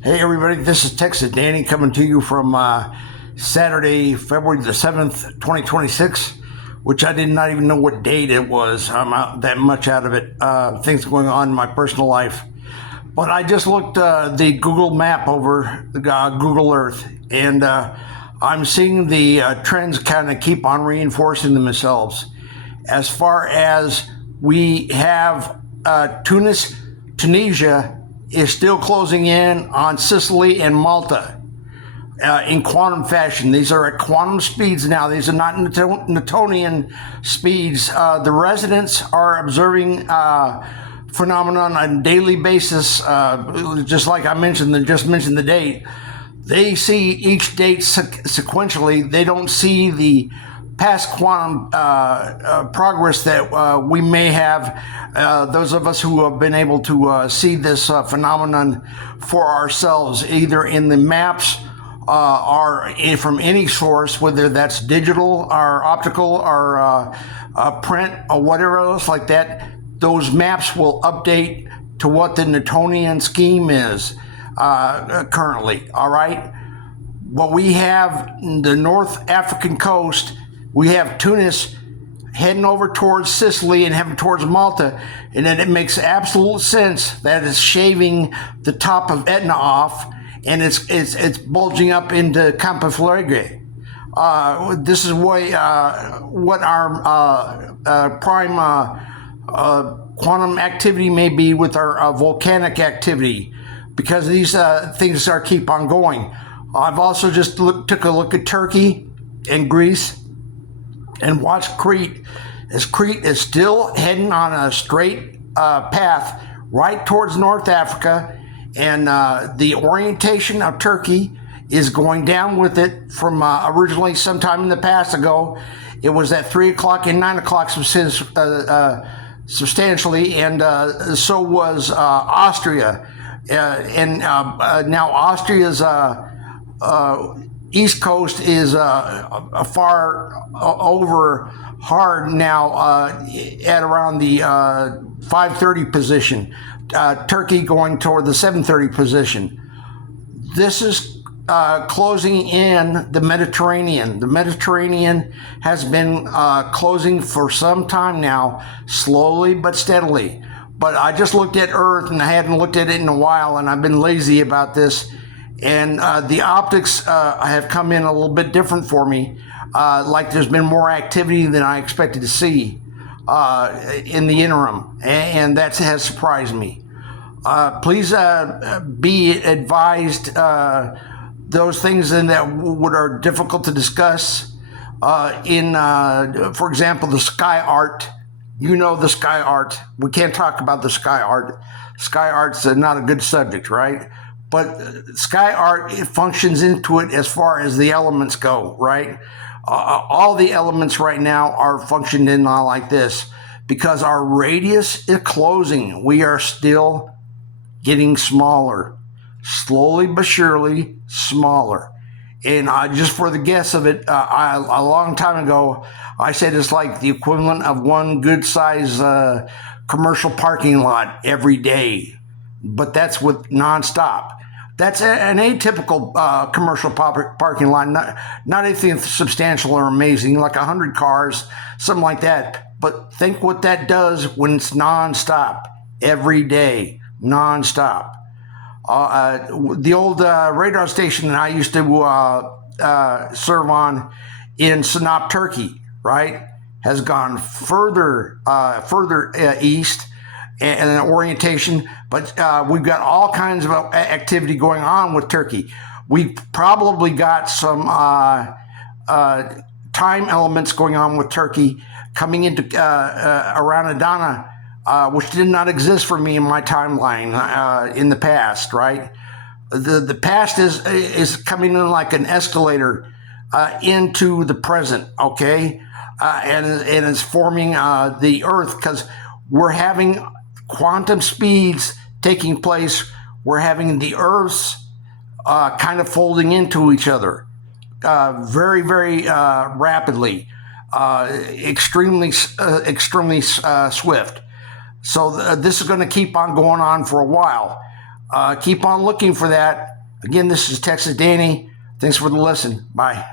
Hey everybody, this is Texas Danny coming to you from Saturday, February the 7th, 2026, which I did not even know what date it was. I'm out that much out of it. Things going on in my personal life. But I just looked the Google map over the Google Earth, and I'm seeing the trends kind of keep on reinforcing themselves. As far as we have Tunisia is still closing in on Sicily and Malta in quantum fashion. These are at quantum speeds now. These are not Newtonian speeds. The residents are observing phenomenon on a daily basis, just like I mentioned, just mentioned the date. They see each date sequentially. They don't see the past quantum progress that we may have. Those of us who have been able to see this phenomenon for ourselves, either in the maps or from any source, whether that's digital or optical or print or whatever else like that, those maps will update to what the Newtonian scheme is currently. All right. What we have the North African coast, we have Tunis heading over towards Sicily and heading towards Malta, and then it makes absolute sense that it's shaving the top of Etna off, and it's bulging up into Campofleury. This is what our prime quantum activity may be with our volcanic activity, because these things are keep on going. I've also just took a look at Turkey and Greece and watched Crete, as Crete is still heading on a straight path right towards North Africa, and the orientation of Turkey is going down with it from originally sometime in the past ago. It was at 3 o'clock and 9 o'clock substantially, and so was Austria. And now Austria's East Coast is far over hard now at around the 5:30 position. Turkey going toward the 7:30 position. This is closing in the Mediterranean. The Mediterranean has been closing for some time now, slowly but steadily. But I just looked at Earth, and I hadn't looked at it in a while, and I've been lazy about this. And the optics have come in a little bit different for me. Like there's been more activity than I expected to see in the interim, and that has surprised me. Please be advised those things that are difficult to discuss for example, the sky art. You know the sky art. We can't talk about the sky art. Sky art's not a good subject, right? But sky art, it functions into it as far as the elements go, right? All the elements right now are functioning like this because our radius is closing. We are still getting smaller, slowly but surely smaller. And just for the guess of it, a long time ago, I said it's like the equivalent of one good size commercial parking lot every day. But that's with nonstop. That's an atypical commercial parking lot, not anything substantial or amazing, like 100 cars, something like that. But think what that does when it's nonstop, every day, nonstop. The old radar station that I used to serve on in Sinop, Turkey, right, has gone further east and an orientation, but we've got all kinds of activity going on with Turkey. We've probably got some time elements going on with Turkey coming into around Adana, which did not exist for me in my timeline in the past, right? The past is coming in like an escalator into the present, okay? And it's forming the Earth, because we're having quantum speeds taking place. We're having the Earths kind of folding into each other very, very rapidly, extremely swift. So this is going to keep on going on for a while. Keep on looking for that. Again, this is Texas Danny. Thanks for the listen. Bye.